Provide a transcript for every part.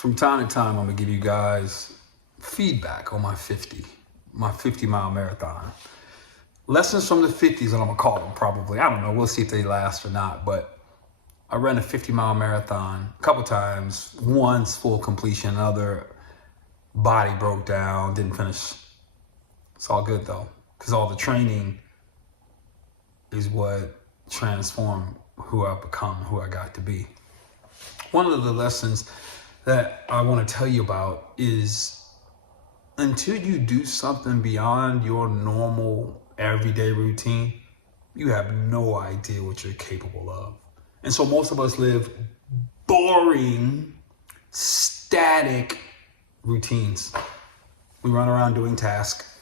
From time to time, I'm gonna give you guys feedback on my 50-mile marathon. Lessons from the 50s, and I'm gonna call them probably. I don't know, we'll see if they last or not, but I ran a 50-mile marathon a couple times. Once full completion, another body broke down, didn't finish. It's all good though, because all the training is what transformed who I've become, who I got to be. One of the lessons that I want to tell you about is until you do something beyond your normal everyday routine, you have no idea what you're capable of. And so most of us live boring, static routines. We run around doing tasks.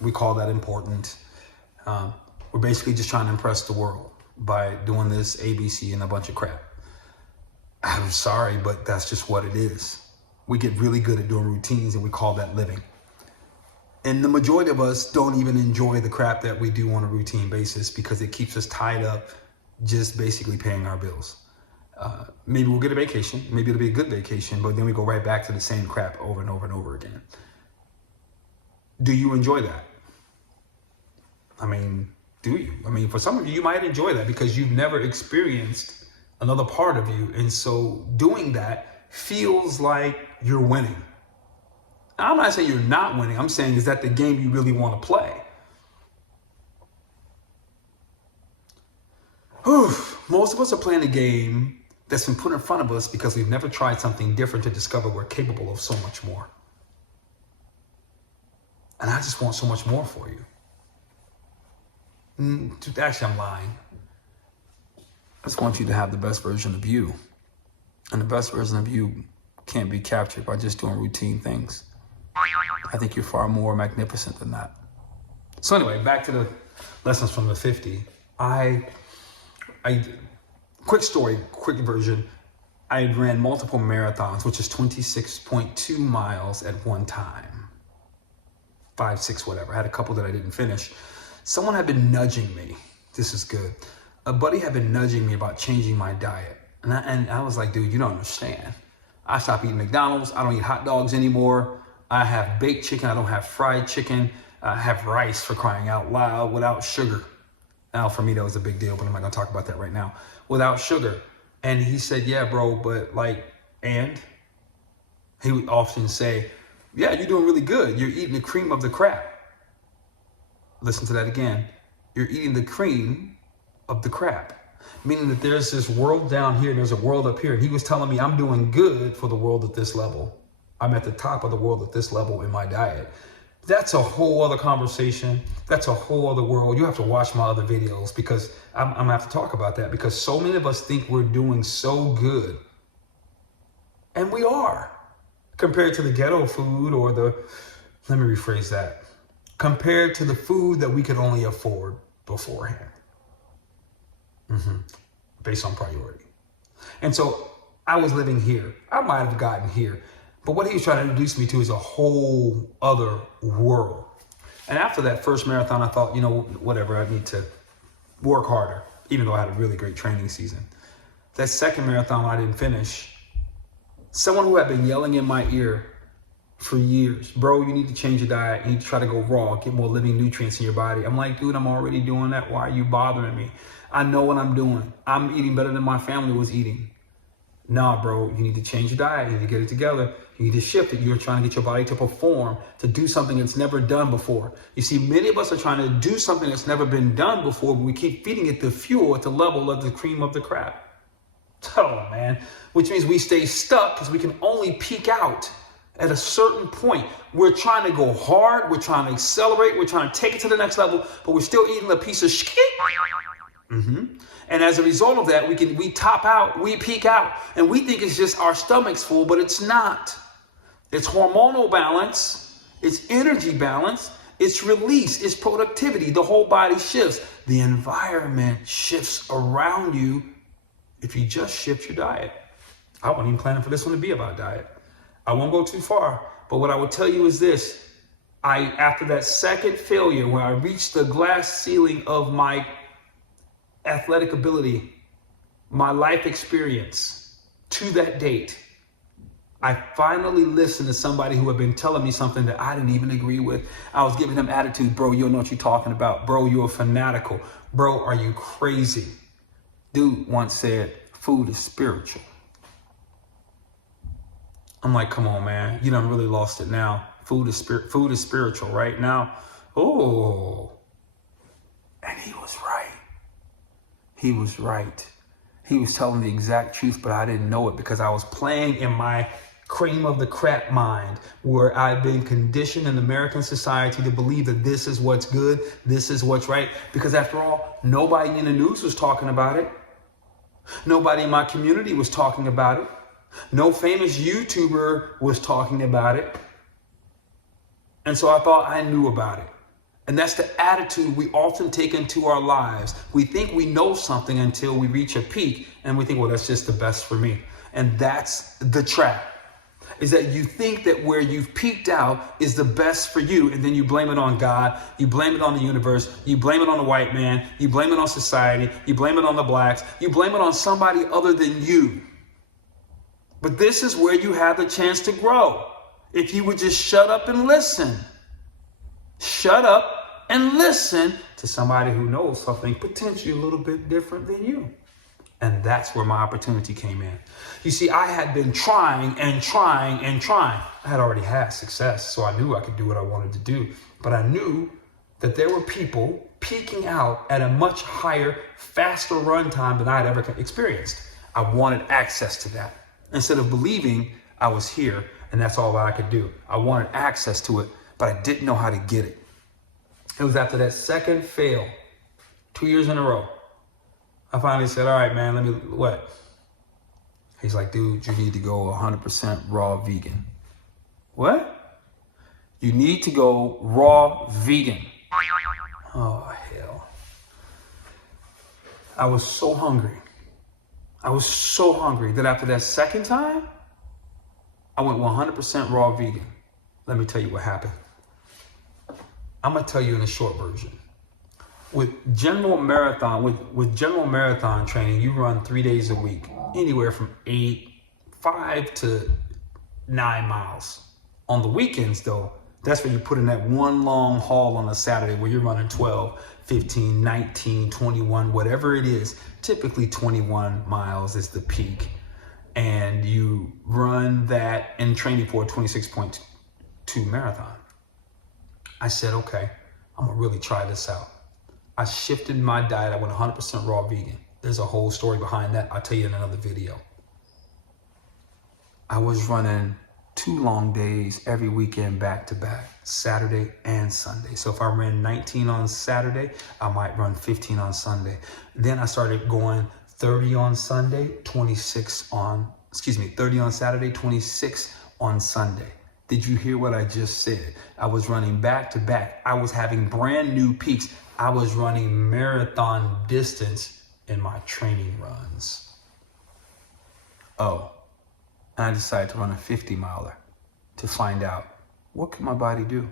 We call that important. We're basically just trying to impress the world by doing this ABC and a bunch of crap. I'm sorry, but that's just what it is. We get really good at doing routines and we call that living. And the majority of us don't even enjoy the crap that we do on a routine basis because it keeps us tied up just basically paying our bills. Maybe we'll get a vacation, maybe it'll be a good vacation, but then we go right back to the same crap over and over and over again. Do you enjoy that? I mean, do you? I mean, for some of you, you might enjoy that because you've never experienced another part of you. And so doing that feels like you're winning. Now, I'm not saying you're not winning. I'm saying, is that the game you really want to play? Most of us are playing a game that's been put in front of us because we've never tried something different to discover we're capable of so much more. And I just want so much more for you. Actually, I'm lying. I just want you to have the best version of you. And the best version of you can't be captured by just doing routine things. I think you're far more magnificent than that. So anyway, back to the lessons from the 50. Quick story, quick version. I had ran multiple marathons, which is 26.2 miles at one time. 5, 6, whatever. I had a couple that I didn't finish. Someone had been nudging me. This is good. A buddy had been nudging me about changing my diet. And I was like, dude, you don't understand. I stopped eating McDonald's. I don't eat hot dogs anymore. I have baked chicken. I don't have fried chicken. I have rice, for crying out loud, without sugar. Now, for me, that was a big deal, but I'm not going to talk about that right now. Without sugar. And he said, yeah, bro, but and? He would often say, yeah, you're doing really good. You're eating the cream of the crap. Listen to that again. You're eating the cream of the crap. Meaning that there's this world down here and there's a world up here. And he was telling me I'm doing good for the world at this level. I'm at the top of the world at this level in my diet. That's a whole other conversation. That's a whole other world. You have to watch my other videos because I'm gonna have to talk about that because so many of us think we're doing so good. And we are, compared to the ghetto food or let me rephrase that, compared to the food that we could only afford beforehand. Based on priority. And so I was living here. I might have gotten here. But what he was trying to introduce me to is a whole other world. And after that first marathon, I thought, whatever, I need to work harder, even though I had a really great training season. That second marathon, when I didn't finish, someone who had been yelling in my ear for years, bro, you need to change your diet. You need to try to go raw, get more living nutrients in your body. I'm like, dude, I'm already doing that. Why are you bothering me? I know what I'm doing. I'm eating better than my family was eating. Nah, bro, you need to change your diet. You need to get it together. You need to shift it. You're trying to get your body to perform, to do something that's never done before. You see, many of us are trying to do something that's never been done before, but we keep feeding it the fuel at the level of the cream of the crap. Oh, man. Which means we stay stuck because we can only peak out at a certain point. We're trying to go hard. We're trying to accelerate. We're trying to take it to the next level, but we're still eating a piece of shit. And as a result of that, we top out, we peak out, and we think it's just our stomach's full, but it's not. It's hormonal balance, it's energy balance, it's release, it's productivity. The whole body shifts. The environment shifts around you if you just shift your diet. I wasn't even planning for this one to be about diet. I won't go too far, but what I will tell you is this. After that second failure, where I reached the glass ceiling of my athletic ability, my life experience to that date, I finally listened to somebody who had been telling me something that I didn't even agree with. I was giving him attitude. Bro, you don't know what you're talking about. Bro, you're a fanatical. Bro, are you crazy? Dude once said, food is spiritual. I'm like, come on, man. You done really lost it now. Food is spiritual right now. Oh. And he was right. He was right. He was telling the exact truth, but I didn't know it because I was playing in my cream of the crap mind, where I've been conditioned in American society to believe that this is what's good, this is what's right. Because after all, nobody in the news was talking about it. Nobody in my community was talking about it. No famous YouTuber was talking about it. And so I thought I knew about it. And that's the attitude we often take into our lives. We think we know something until we reach a peak and we think, well, that's just the best for me. And that's the trap, is that you think that where you've peaked out is the best for you, and then you blame it on God, you blame it on the universe, you blame it on the white man, you blame it on society, you blame it on the blacks, you blame it on somebody other than you. But this is where you have the chance to grow. If you would just shut up and listen. Shut up and listen to somebody who knows something potentially a little bit different than you. And that's where my opportunity came in. You see, I had been trying and trying and trying. I had already had success, so I knew I could do what I wanted to do. But I knew that there were people peaking out at a much higher, faster run time than I had ever experienced. I wanted access to that. Instead of believing I was here and that's all that I could do. I wanted access to it, but I didn't know how to get it. It was after that second fail, 2 years in a row, I finally said, all right, man, what? He's like, dude, you need to go 100% raw vegan. What? You need to go raw vegan. Oh, hell. I was so hungry. I was so hungry that after that second time, I went 100% raw vegan. Let me tell you what happened. I'm going to tell you in a short version. With general marathon training, you run 3 days a week, anywhere from 5 to 9 miles. On the weekends, though, that's where you put in that one long haul on a Saturday where you're running 12, 15, 19, 21, whatever it is. Typically 21 miles is the peak. And you run that in training for a 26.2 marathon. I said, okay, I'm gonna really try this out. I shifted my diet. I went 100% raw vegan. There's a whole story behind that. I'll tell you in another video. I was running 2 long days every weekend back to back, Saturday and Sunday. So if I ran 19 on Saturday, I might run 15 on Sunday. Then I started going 30 on Sunday, 30 on Saturday, 26 on Sunday. Did you hear what I just said? I was running back to back. I was having brand new peaks. I was running marathon distance in my training runs. Oh, and I decided to run a 50 miler to find out, what can my body do?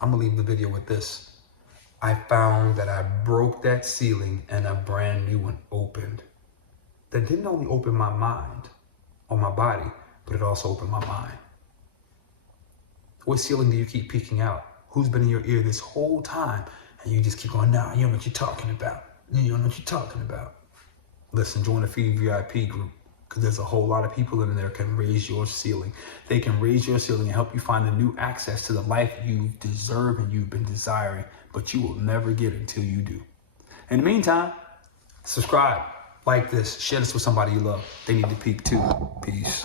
I'm gonna leave the video with this. I found that I broke that ceiling and a brand new one opened. That didn't only open my mind or my body, but it also opened my mind. What ceiling do you keep peeking out? Who's been in your ear this whole time? And you just keep going, nah, you know what you're talking about. You don't know what you're talking about. Listen, join the free VIP group, because there's a whole lot of people in there can raise your ceiling. They can raise your ceiling and help you find a new access to the life you deserve and you've been desiring, but you will never get it until you do. In the meantime, subscribe, like this, share this with somebody you love. They need to peak too. Peace.